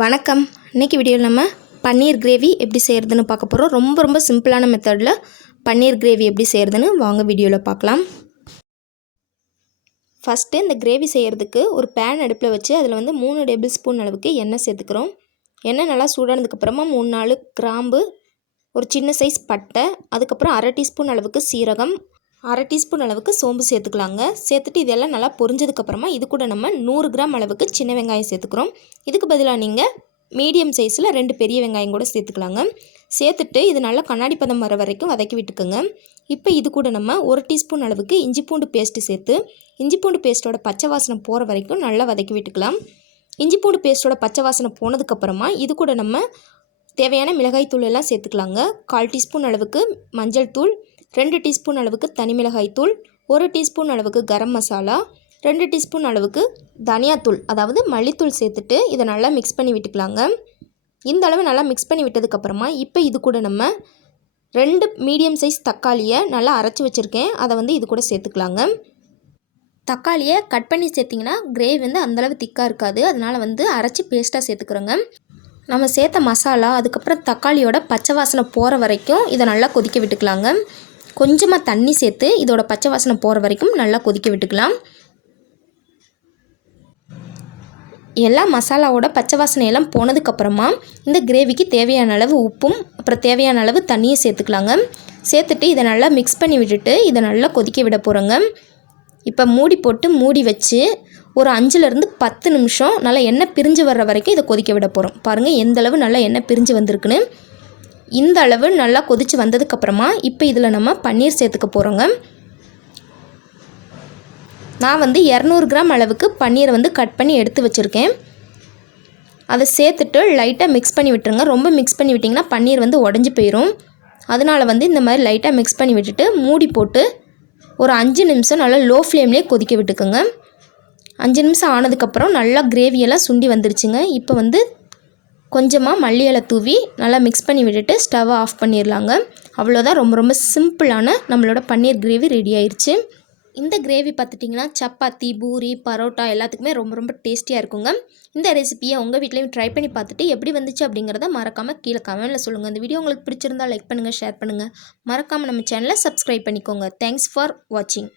வணக்கம். இன்றைக்கி வீடியோவில் நம்ம பன்னீர் கிரேவி எப்படி செய்கிறதுன்னு பார்க்க போகிறோம். ரொம்ப சிம்பிளான மெத்தடில் பன்னீர் கிரேவி எப்படி செய்கிறதுன்னு வாங்க வீடியோவில் பார்க்கலாம். ஃபஸ்ட்டு இந்த கிரேவி செய்கிறதுக்கு ஒரு பேன் அடுப்பில் வச்சு அதில் 3 டேபிள் ஸ்பூன் அளவுக்கு எண்ணெய் சேர்த்துக்கிறோம். எண்ணெய் நல்லா சூடானதுக்கப்புறமா 3-4 கிராம்பு, ஒரு சின்ன சைஸ் பட்டை, அதுக்கப்புறம் 1/2 டீஸ்பூன் அளவுக்கு சீரகம், 1/2 டீஸ்பூன் அளவுக்கு சோம்பு சேர்த்துக்கலாங்க. சேர்த்துட்டு இதெல்லாம் நல்லா பொரிஞ்சதுக்கப்புறமா இது கூட நம்ம 100 கிராம் அளவுக்கு சின்ன வெங்காயம் சேர்த்துக்கிறோம். இதுக்கு பதிலாக நீங்கள் மீடியம் சைஸில் 2 பெரிய வெங்காயம் கூட சேர்த்துக்கலாங்க. சேர்த்துட்டு இது நல்லா கண்ணாடி பதம் வர வரைக்கும் வதக்கி விட்டுக்குங்க. இப்போ இது கூட நம்ம 1 டீஸ்பூன் அளவுக்கு இஞ்சி பூண்டு பேஸ்ட்டு சேர்த்து இஞ்சி பூண்டு பேஸ்ட்டோட பச்சை வாசனை போகிற வரைக்கும் நல்லா வதக்கி விட்டுக்கலாம். இஞ்சி பூண்டு பேஸ்ட்டோட பச்சை வாசனை போனதுக்கப்புறமா இது கூட நம்ம தேவையான மிளகாய் தூள் எல்லாம் சேர்த்துக்கலாங்க. 1/4 டீஸ்பூன் அளவுக்கு மஞ்சள் தூள், 2 டீஸ்பூன் அளவுக்கு தனி மிளகாய் தூள், 1 டீஸ்பூன் அளவுக்கு கரம் மசாலா, 2 டீஸ்பூன் அளவுக்கு தனியாத்தூள் அதாவது மல்லித்தூள் சேர்த்துட்டு இதை நல்லா மிக்ஸ் பண்ணி விட்டுக்கலாங்க. இந்த அளவு நல்லா மிக்ஸ் பண்ணி விட்டதுக்கப்புறமா இப்போ இது கூட நம்ம 2 மீடியம் சைஸ் தக்காளியை நல்லா அரைச்சி வச்சுருக்கேன், அதை இது கூட சேர்த்துக்கலாங்க. தக்காளியை கட் பண்ணி சேர்த்திங்கன்னா கிரேவி அந்தளவு திக்காக இருக்காது, அதனால் அரைச்சி பேஸ்ட்டாக சேர்த்துக்கிறோங்க. நம்ம சேர்த்த மசாலா அதுக்கப்புறம் தக்காளியோட பச்சை வாசனை போகிற வரைக்கும் இதை நல்லா கொதிக்க விட்டுக்கலாங்க. கொஞ்சமாக தண்ணி சேர்த்து இதோட பச்சை வாசனை போகிற வரைக்கும் நல்லா கொதிக்க விட்டுக்கலாம். எல்லா மசாலாவோட பச்சை வாசனையெல்லாம் போனதுக்கப்புறமா இந்த கிரேவிக்கு தேவையான அளவு உப்பும் அப்புறம் தேவையான அளவு தண்ணியை சேர்த்துக்கலாங்க. சேர்த்துட்டு இதை நல்லா மிக்ஸ் பண்ணி விட்டுட்டு இதை நல்லா கொதிக்க விட போகிறோங்க. இப்போ மூடி போட்டு மூடி வச்சு ஒரு 5லேருந்து 10 நிமிஷம் நல்லா எண்ணெய் பிரிஞ்சு வர்ற வரைக்கும் இதை கொதிக்க விட போகிறோம். பாருங்கள் எந்தளவு நல்லா எண்ணெய் பிரிஞ்சு வந்திருக்குன்னு. இந்த அளவு நல்லா கொதித்து வந்ததுக்கப்புறமா இப்போ இதில் நம்ம பன்னீர் சேர்த்துக்க போகிறோங்க. நான் 200 கிராம் அளவுக்கு பன்னீரை கட் பண்ணி எடுத்து வச்சுருக்கேன். அதை சேர்த்துட்டு லைட்டாக மிக்ஸ் பண்ணி விட்டுருங்க. ரொம்ப மிக்ஸ் பண்ணி விட்டிங்கன்னா பன்னீர் உடஞ்சி போயிடும். அதனால் இந்த மாதிரி லைட்டாக மிக்ஸ் பண்ணி விட்டுட்டு மூடி போட்டு ஒரு 5 நிமிஷம் நல்லா லோ ஃப்ளேம்லேயே கொதிக்க விட்டுக்குங்க. 5 நிமிஷம் ஆனதுக்கப்புறம் நல்லா கிரேவியெல்லாம் சுண்டி வந்துருச்சுங்க. இப்போ கொஞ்சமாக மல்லி இலை தூவி நல்லா மிக்ஸ் பண்ணி விட்டுட்டு ஸ்டவ்வை ஆஃப் பண்ணிடலாங்க. அவ்வளோதான், ரொம்ப சிம்பிளான நம்மளோட பன்னீர் கிரேவி ரெடி ஆயிடுச்சு. இந்த கிரேவி பார்த்துட்டிங்கன்னா சப்பாத்தி, பூரி, பரோட்டா எல்லாத்துக்குமே ரொம்ப டேஸ்டியாக இருக்குங்க. இந்த ரெசிபியை உங்கள் வீட்லேயும் ட்ரை பண்ணி பார்த்துட்டு எப்படி வந்துச்சு அப்படிங்கிறத மறக்காமல் கீழே கமெண்ட்டில் சொல்லுங்கள். இந்த வீடியோ உங்களுக்கு பிடிச்சிருந்தால் லைக் பண்ணுங்கள், ஷேர் பண்ணுங்கள். மறக்காமல் நம்ம சேனலை சப்ஸ்கிரைப் பண்ணிக்கோங்க. தேங்க்ஸ் ஃபார் வாட்சிங்.